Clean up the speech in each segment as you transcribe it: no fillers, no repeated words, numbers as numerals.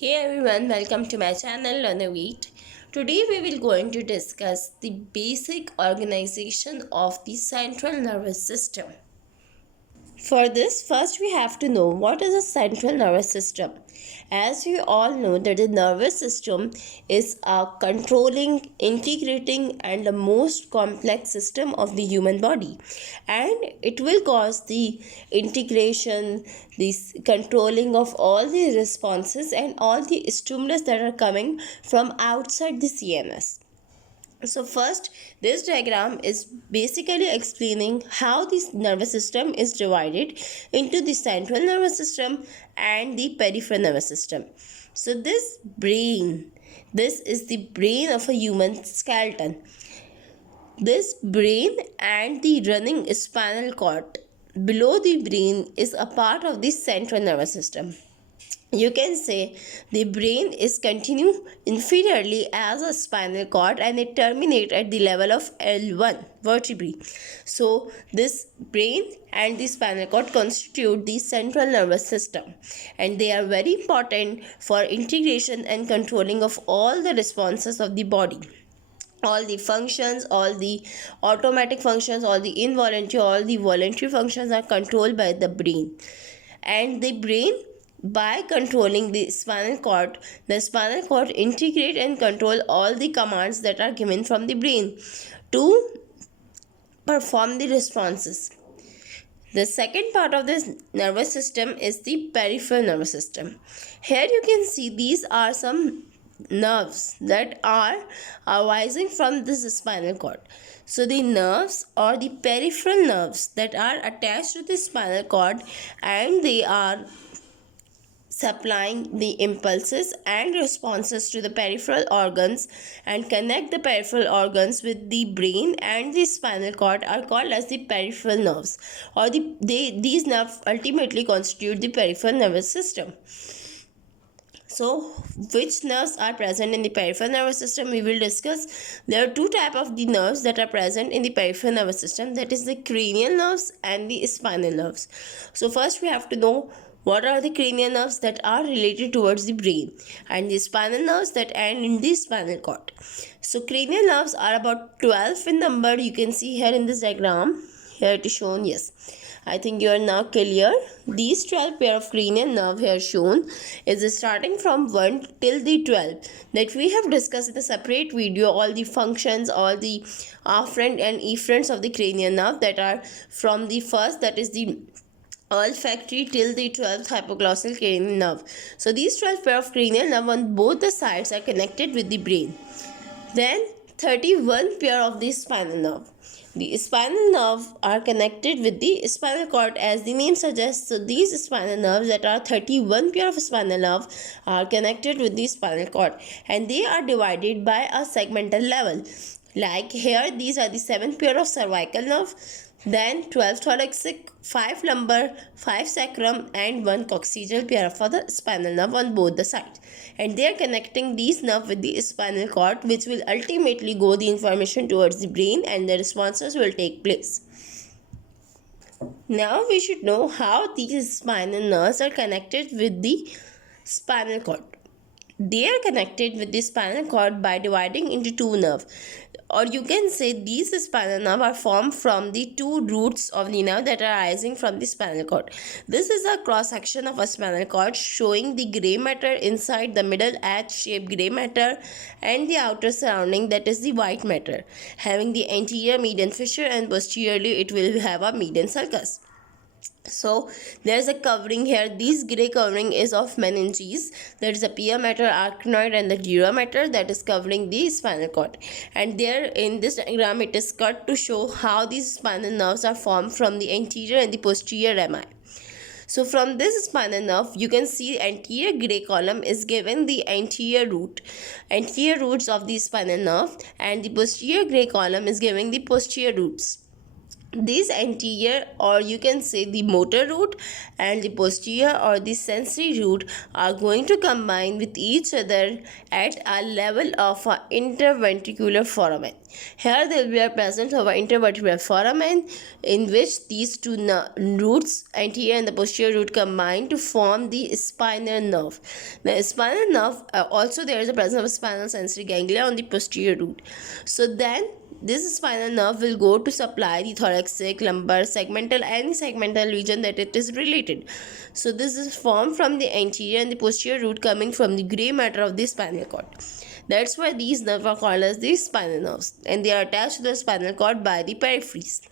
Hey everyone, welcome to my channel on the Wheat. Today we will going to discuss the basic organization of the central nervous system. For this, first we have to know what is a central nervous system. As we all know that the nervous system is a controlling, integrating and the most complex system of the human body, and it will cause the integration, this controlling of all the responses and all the stimulus that are coming from outside the CNS. So first, this diagram is basically explaining how this nervous system is divided into the central nervous system and the peripheral nervous system. So this is the brain of a human skeleton. This brain and the running spinal cord below the brain is a part of the central nervous system. You can say the brain is continued inferiorly as a spinal cord and it terminates at the level of L1 vertebrae. So this brain and the spinal cord constitute the central nervous system, and they are very important for integration and controlling of all the responses of the body. All the functions, all the automatic functions, all the involuntary, all the voluntary functions are controlled by the brain. And the brain, by controlling the spinal cord integrate and control all the commands that are given from the brain to perform the responses. The second part of this nervous system is the peripheral nervous system. Here you can see these are some nerves that are arising from this spinal cord. So the nerves or the peripheral nerves that are attached to the spinal cord, and they are supplying the impulses and responses to the peripheral organs and connect the peripheral organs with the brain and the spinal cord are called as the peripheral nerves, or these nerves ultimately constitute the peripheral nervous system. So, which nerves are present in the peripheral nervous system we will discuss. There are two types of the nerves that are present in the peripheral nervous system, that is the cranial nerves and the spinal nerves. So first we have to know what are the cranial nerves that are related towards the brain, and the spinal nerves that end in the spinal cord. So cranial nerves are about 12 in number. You can see here in this diagram. Here it is shown. Yes, I think you are now clear. These 12 pair of cranial nerve here shown is starting from 1 till the 12 that we have discussed in a separate video, all the functions, all the afferent and efferents of the cranial nerve that are from the first, that is the olfactory, till the 12th hypoglossal cranial nerve. So these 12 pair of cranial nerve on both the sides are connected with the brain. Then 31 pair of the spinal nerve. The spinal nerve are connected with the spinal cord as the name suggests. So these spinal nerves, that are 31 pair of spinal nerve, are connected with the spinal cord, and they are divided by a segmental level. Like here, these are the 7 pair of cervical nerve, then 12 thoracic, 5 lumbar, 5 sacrum and 1 coccygeal pair for the spinal nerve on both the sides, and they are connecting these nerve with the spinal cord, which will ultimately go the information towards the brain and the responses will take place. Now we should know how these spinal nerves are connected with the spinal cord. They are connected with the spinal cord by dividing into two nerves, or you can say these spinal nerves are formed from the two roots of the nerve that are arising from the spinal cord. This is a cross section of a spinal cord showing the gray matter inside, the middle H-shaped gray matter, and the outer surrounding, that is the white matter, having the anterior median fissure, and posteriorly it will have a median sulcus. So there's a covering here. This gray covering is of meninges. There is a pia mater, arachnoid and the dura mater that is covering the spinal cord. And there in this diagram it is cut to show how these spinal nerves are formed from the anterior and the posterior rami. So from this spinal nerve you can see anterior gray column is given the anterior roots of the spinal nerve, and the posterior gray column is giving the posterior roots. These anterior, or you can say the motor root, and the posterior or the sensory root are going to combine with each other at a level of a interventricular foramen. Here there will be a presence of an intervertebral foramen in which these two roots, anterior and the posterior root, combine to form the spinal nerve. The spinal nerve, also there is a presence of spinal sensory ganglia on the posterior root. So then this spinal nerve will go to supply the thoracic, lumbar, segmental, and segmental region that it is related. So this is formed from the anterior and the posterior root coming from the gray matter of the spinal cord. That's why these nerves are called as the spinal nerves, and they are attached to the spinal cord by the peripheries.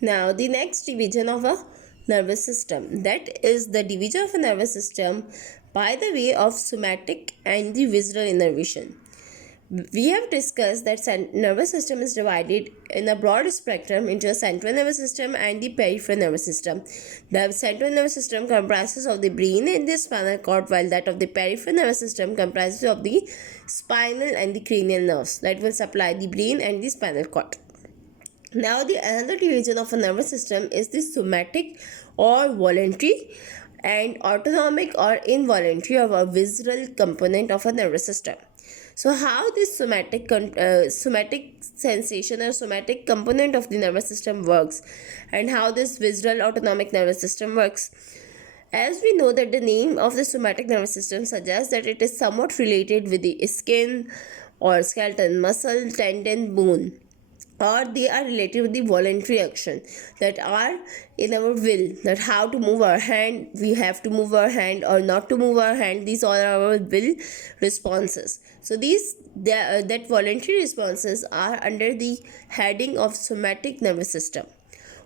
Now the next division of a nervous system, that is the division of a nervous system by the way of somatic and the visceral innervation. We have discussed that nervous system is divided in a broad spectrum into a central nervous system and the peripheral nervous system. The central nervous system comprises of the brain and the spinal cord, while that of the peripheral nervous system comprises of the spinal and the cranial nerves that will supply the brain and the spinal cord. Now the another division of a nervous system is the somatic or voluntary, and autonomic or involuntary or a visceral component of a nervous system. So how this somatic sensation or somatic component of the nervous system works, and how this visceral autonomic nervous system works. As we know that the name of the somatic nervous system suggests that it is somewhat related with the skin or skeleton, muscle, tendon, bone, or they are related with the voluntary action that are in our will, that how to move our hand, we have to move our hand or not to move our hand. These all are our will responses. So that voluntary responses are under the heading of somatic nervous system,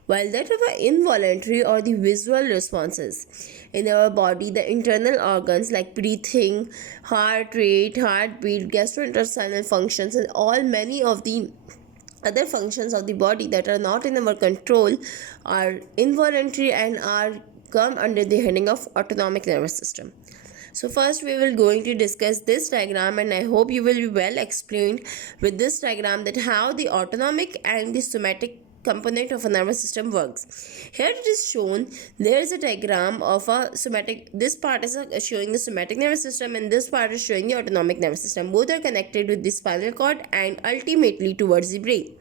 while that of our involuntary or the visual responses in our body, the internal organs like breathing, heart rate, heartbeat, gastrointestinal functions, and all many of the other functions of the body that are not in our control are involuntary and are come under the heading of autonomic nervous system. So first we will going to discuss this diagram, and I hope you will be well explained with this diagram that how the autonomic and the somatic component of a nervous system works. Here it is shown, there is a diagram of a somatic, this part is showing the somatic nervous system and this part is showing the autonomic nervous system. Both are connected with the spinal cord and ultimately towards the brain.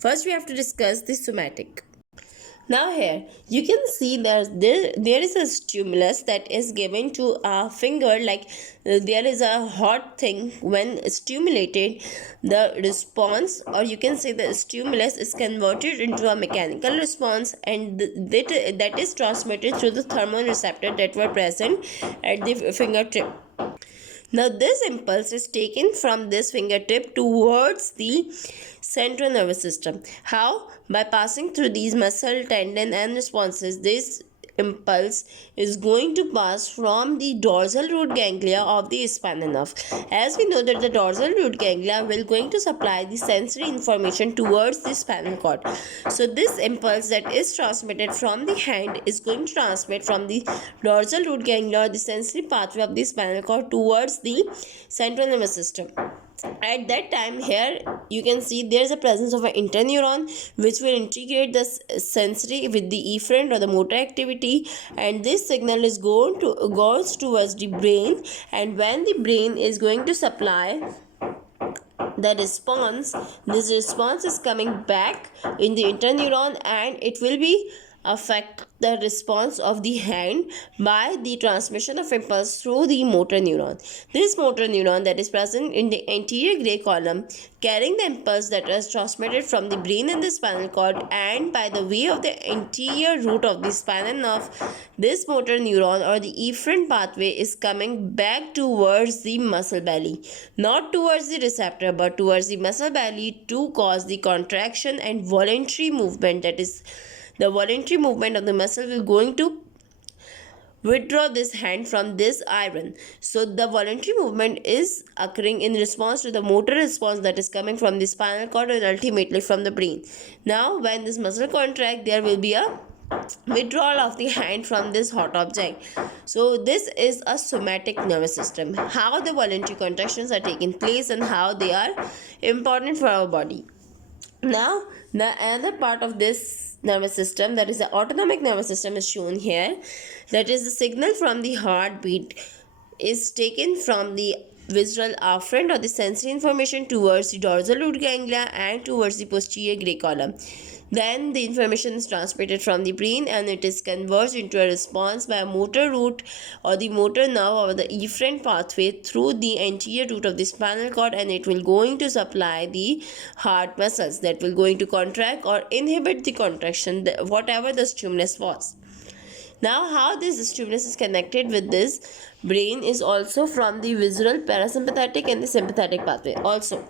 First we have to discuss the somatic. Now here you can see that there is a stimulus that is given to a finger, like there is a hot thing. When stimulated, the response, or you can say the stimulus, is converted into a mechanical response, and that is transmitted through the thermoreceptor that were present at the fingertip. Now this impulse is taken from this fingertip towards the central nervous system. How? By passing through these muscle, tendon and responses. This impulse is going to pass from the dorsal root ganglia of the spinal nerve. As we know that the dorsal root ganglia will going to supply the sensory information towards the spinal cord. So this impulse that is transmitted from the hand is going to transmit from the dorsal root ganglia or the sensory pathway of the spinal cord towards the central nervous system. At that time, here you can see there is a presence of an interneuron which will integrate the sensory with the efferent or the motor activity, and this signal is goes towards the brain, and when the brain is going to supply the response, this response is coming back in the interneuron, and it will be affect the response of the hand by the transmission of impulse through the motor neuron. This motor neuron that is present in the anterior gray column carrying the impulse that is transmitted from the brain and the spinal cord, and by the way of the anterior root of the spinal nerve, this motor neuron or the efferent pathway is coming back towards the muscle belly, not towards the receptor but towards the muscle belly to cause the contraction and voluntary movement. That is, the voluntary movement of the muscle will going to withdraw this hand from this iron. So the voluntary movement is occurring in response to the motor response that is coming from the spinal cord and ultimately from the brain. Now when this muscle contract, there will be a withdrawal of the hand from this hot object. So this is a somatic nervous system, how the voluntary contractions are taking place and how they are important for our body. Now, the other part of this nervous system, that is the autonomic nervous system, is shown here. That is, the signal from the heartbeat is taken from the visceral afferent or the sensory information towards the dorsal root ganglia and towards the posterior gray column. Then the information is transmitted from the brain and it is converged into a response by a motor root or the motor nerve or the efferent pathway through the anterior root of the spinal cord, and it will going to supply the heart muscles that will going to contract or inhibit the contraction whatever the stimulus was. Now, how this stimulus is connected with this brain is also from the visceral, parasympathetic and the sympathetic pathway. Also,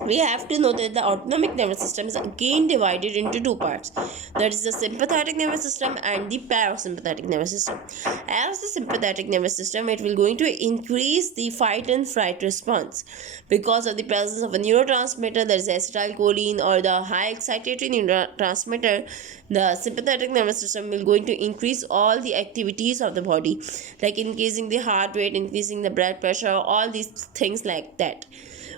we have to know that the autonomic nervous system is again divided into two parts, that is the sympathetic nervous system and the parasympathetic nervous system. As the sympathetic nervous system, it will going to increase the fight and fright response because of the presence of a neurotransmitter, that is acetylcholine or the high excitatory neurotransmitter. The sympathetic nervous system will going to increase all the activities of the body, like increasing the heart rate, increasing the blood pressure, all these things like that.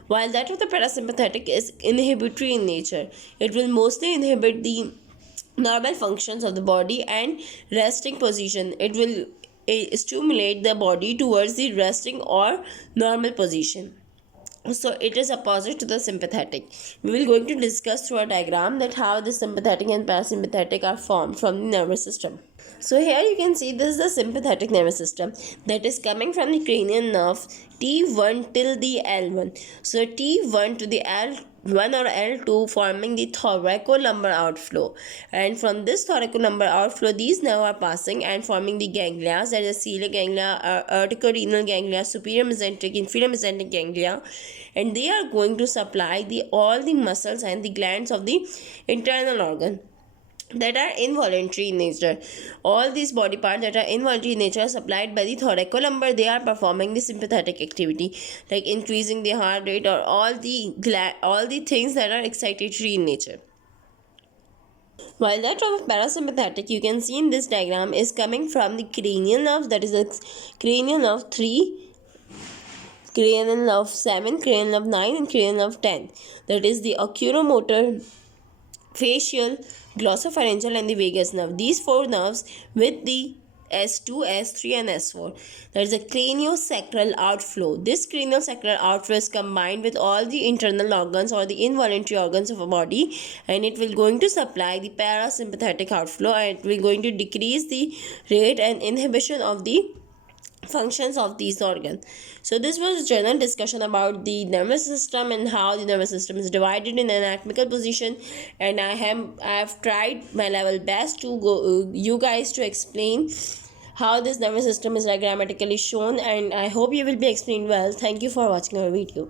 While that of the parasympathetic is inhibitory in nature, it will mostly inhibit the normal functions of the body and resting position. It will stimulate the body towards the resting or normal position. So it is opposite to the sympathetic. We will going to discuss through a diagram that how the sympathetic and parasympathetic are formed from the nervous system. So here you can see this is the sympathetic nervous system that is coming from the cranial nerve T1 till the L1. So T1 to the L1 or L2 forming the thoracolumbar outflow, and from this thoracolumbar outflow these nerves are passing and forming the ganglia, that is celiac ganglia, articulorenal ganglia, superior mesenteric, inferior mesenteric ganglia, and they are going to supply the all the muscles and the glands of the internal organ that are involuntary in nature. All these body parts that are involuntary in nature are supplied by the thoracolumbar. They are performing the sympathetic activity, like increasing the heart rate or all the things that are excitatory in nature. While that of parasympathetic, you can see in this diagram, is coming from the cranial nerve, that is the cranial nerve 3, cranial nerve 7, cranial nerve 9 and cranial nerve 10. That is the oculomotor, facial, glossopharyngeal and the vagus nerve. These four nerves with the S2, S3 and S4. There is a craniosacral outflow. This craniosacral outflow is combined with all the internal organs or the involuntary organs of a body, and it will going to supply the parasympathetic outflow, and it will going to decrease the rate and inhibition of the functions of these organs. So this was a general discussion about the nervous system and how the nervous system is divided in anatomical position, and I have tried my level best to go you guys to explain how this nervous system is diagrammatically shown, and I hope you will be explained well. Thank you for watching our video.